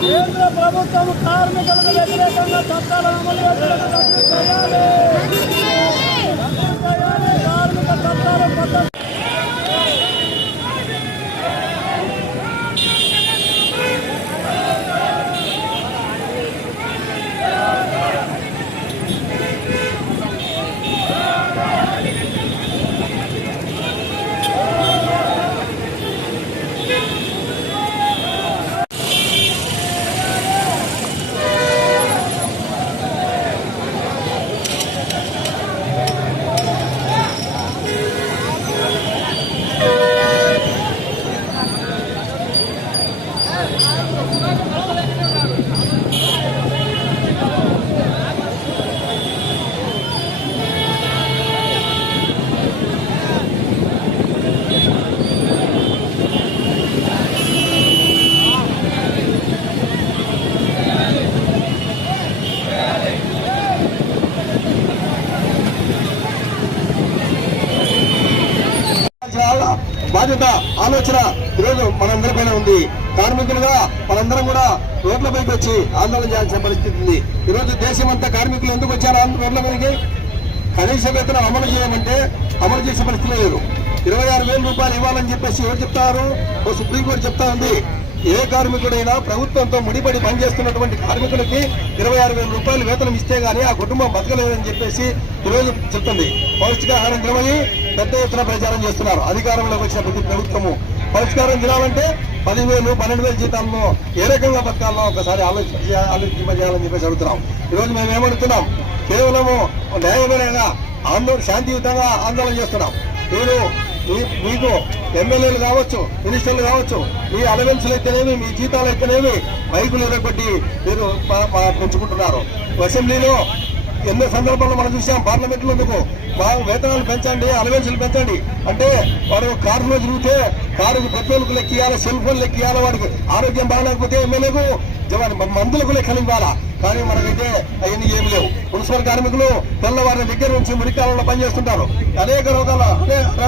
కేంద్ర ప్రభుత్వం కార్మికులకు వ్యతిరేకంగా చట్టాలను అమలు బాధ్యత ఆలోచన ఈరోజు మనందరిపైన ఉంది. కార్మికులుగా మనందరం కూడా రోడ్లపైకి వచ్చి ఆందోళన చేయాల్సిన పరిస్థితి ఉంది. ఈరోజు దేశమంతా కార్మికులు ఎందుకు వచ్చారు రోడ్ల మీదకి కనీస వేతనం అమలు చేయమంటే అమలు చేసే పరిస్థితి లేదు. ఇరవై ఆరు వేల రూపాయలు ఇవ్వాలని చెప్పేసి ఎవరు చెప్తారు? ఓ సుప్రీంకోర్టు చెప్తా ఉంది. ఏ కార్మికుడైనా ప్రభుత్వంతో ముడిపడి పనిచేస్తున్నటువంటి కార్మికులకి ఇరవై ఆరు వేల రూపాయలు వేతనం ఇస్తే గానీ ఆ కుటుంబం బతకలేదని చెప్పేసి ఈరోజు చెప్తుంది. పౌష్టికాహారం తినమని పెద్ద ఎత్తున ప్రచారం చేస్తున్నారు. అధికారంలోకి వచ్చిన ప్రతి ప్రభుత్వము పరిష్కారం తినాలంటే పదివేలు పన్నెండు వేల జీతాల్లో ఏ రకంగా బతకాలో ఒకసారి ఆలోచించి ఆలోచింపజేయాలని చెప్పేసి అడుగుతున్నాం. ఈరోజు మేము ఏమడుగుతున్నాం? కేవలము న్యాయపరంగా ఆందోళన శాంతియుతంగా ఆందోళన చేస్తున్నాం. మీరు మీ- మీకు ఎమ్మెల్యేలు కావచ్చు మినిస్టర్లు కావచ్చు మీ అలవెన్సులు అయితేనేమి మీ జీతాలు అయితేనేమి బైకులు ఎరగొట్టి మీరు ప- పెంచుకుంటున్నారు. అసెంబ్లీలో ఎన్నో సందర్భాల్లో మనం చూసాం. పార్లమెంట్లో ఎందుకు మా వేతనాలు పెంచండి అలవెన్సులు పెంచండి. అంటే వాడు కారులో తిరిగితే కారుకు పెట్రోల్కు లెక్కియాలి సెల్ ఫోన్ లెక్కియాలి వాడికి ఆరోగ్యం బాగాలేకపోతే ఎమ్మెల్యేకు మందులకు లెక్కలు ఇవ్వాలా? కానీ మనకైతే అవన్నీ ఏమి లేవు. మున్సిపల్ కార్మికులు తెల్లవారి దగ్గర నుంచి మురికాలంలో పనిచేస్తుంటారు. అనేక రోగాల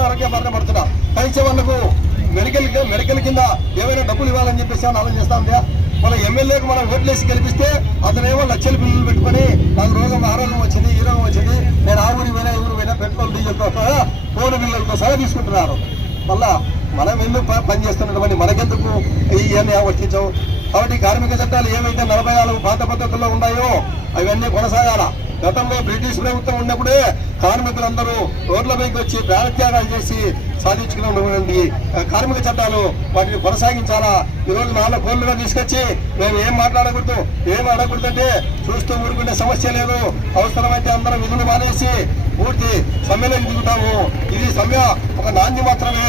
ఆరోగ్య బాధ పడుతున్నారు. పైసే వాళ్ళకు మెడికల్ మెడికల్ కింద ఏమైనా డబ్బులు ఇవ్వాలని చెప్పేసి అని ఆలోచన చేస్తా ఉందా? మన ఎమ్మెల్యేకు మనం ఓట్లేసి గెలిపిస్తే అతనేమో లక్షల బిల్లులు పెట్టుకొని నాకు రోగం ఆరోగ్యం వచ్చింది ఈ రోగం వచ్చింది నేను ఆ ఊరి పోయినా ఈ ఊరు పోయినా పెట్రోల్ డీజిల్తో సహా ఫోన్ బిల్లులతో సహా తీసుకుంటున్నారు. మళ్ళా మనం ఎందుకు ప- పనిచేస్తున్నటువంటి మనకెందుకు ఇవన్నీ వర్తించవు కాబట్టి కార్మిక చట్టాలు ఏవైతే నలభై నాలుగు పాత పద్ధతుల్లో ఉన్నాయో అవన్నీ కొనసాగాల? గతంలో బ్రిటిష్ ప్రభుత్వం ఉన్నప్పుడే కార్మికులందరూ రోడ్లపైకి వచ్చి ప్రాణత్యాగాలు చేసి సాధించుకున్నటువంటి కార్మిక చట్టాలు వాటిని కొనసాగించాలా? ఈరోజు నాలుగు కోళ్ళుగా తీసుకొచ్చి మేము ఏం మాట్లాడకూడదు ఏం అడగకూడదు అంటే చూస్తూ ఊరుకునే సమస్య లేదు. అవసరమైతే అందరం విధులు మానేసి పూర్తి సమ్మెలో దిగుతాము. ఇది సమ్మె ఒక నాంది మాత్రమే.